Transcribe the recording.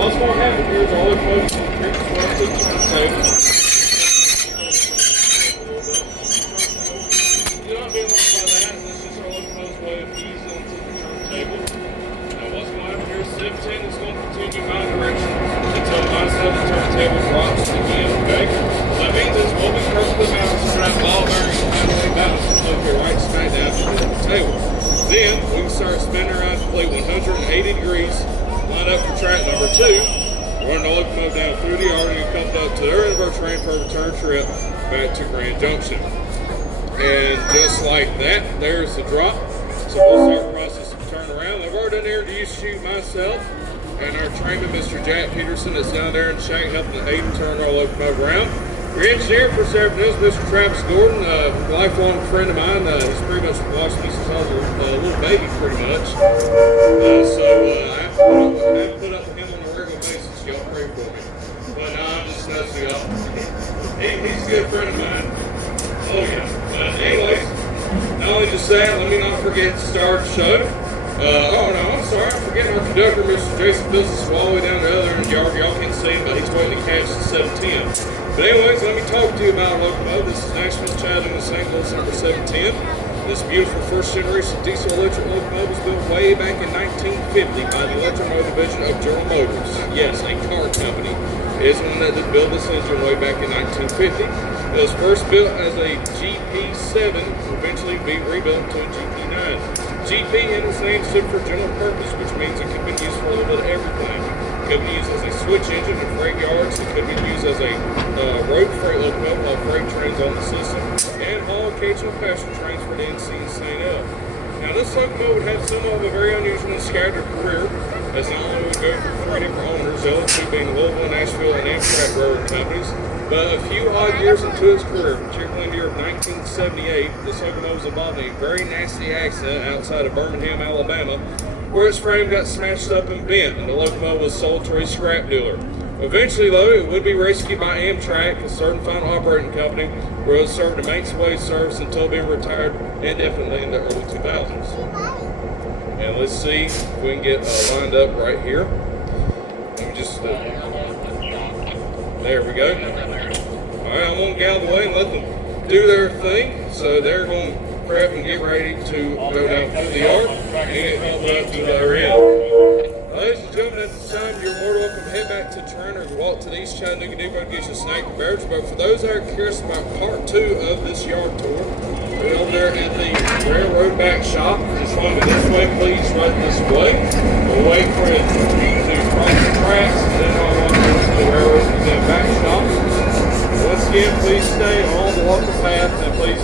what's going to happen here is all the folks will creep the swell to the turntable. You're not being lost by that. That's just our locomotive's way of easing into the turntable. Now what's going to happen here is 17 is going to continue my direction until my side of the turntable drops again, okay? What that means is we'll be perfectly balanced on that ball bearing and balance so if you're right smack down to the table. Then we can start spinning around complete 180 degrees, line up for track number 2, run the locomotive down through the yard and come up to their end of our train for a return trip back to Grand Junction. And just like that, there's the drop. So we'll start the process of turning around. I've already introduced you myself and our trainman, Mr. Jack Peterson, that's down there in the shack helping to aid and turn our locomotive around. Your engineer for this afternoon is Mr. Travis Gordon, a lifelong friend of mine. He's pretty much watched me since I was a little baby, pretty much. So I have to put up with him on a regular basis. Y'all pray for me. But I'm just nutsing up. He's a good friend of mine. Oh yeah. Anyways, not only just that, let me not forget to start the show. Oh no, I'm sorry, I'm forgetting our conductor, Mr. Jason Business, all the way down the other end of the yard. Y'all can't see him, but he's waiting to catch the 710. But anyways, let me talk to you about a locomotive. This is National Chattanooga St.L number 710. This beautiful first generation diesel electric locomotive was built way back in 1950 by the Electromotive Division of General Motors. Yes, a car company is one that did build this engine way back in 1950. It was first built as a GP7, eventually be rebuilt to a GP9. GP in its name stood for general purpose, which means it could be used for a little bit of everything. It could be used as a switch engine in freight yards. It could be used as a road freight locomotive while freight trains on the system, and all occasional passenger trains for the NC&St.L. Now this locomotive would have somewhat of a very unusual and scattered career, as not only would go through 3 different owners, the other 2 being Louisville, Nashville, and Amtrak railroad companies. But a few odd years into its career, particularly in the year of 1978, this locomotive was involved in a very nasty accident outside of Birmingham, Alabama, where its frame got smashed up and bent, and the locomotive was sold to a scrap dealer. Eventually, though, it would be rescued by Amtrak, a certain final operating company, where it served a maintenance wage service until being retired indefinitely in the early 2000s. And let's see if we can get lined up right here. Let me just... there we go. Alright, I'm going to get out of the way and let them do their thing. So they're going to prep and get ready to go down through the yard and get helped up to the other end. Ladies and gentlemen, at this time, you're more welcome to head back to Turner or walk to the East Chattanooga Depot to get you a snack and beverage. But for those that are curious about part 2 of this yard tour, we're over there at the railroad back shop. Just follow me this way, please, right this way. We'll wait for it to cross the tracks, and then I'll walk into the railroad and then back shop. Once again, please stay on the local path and please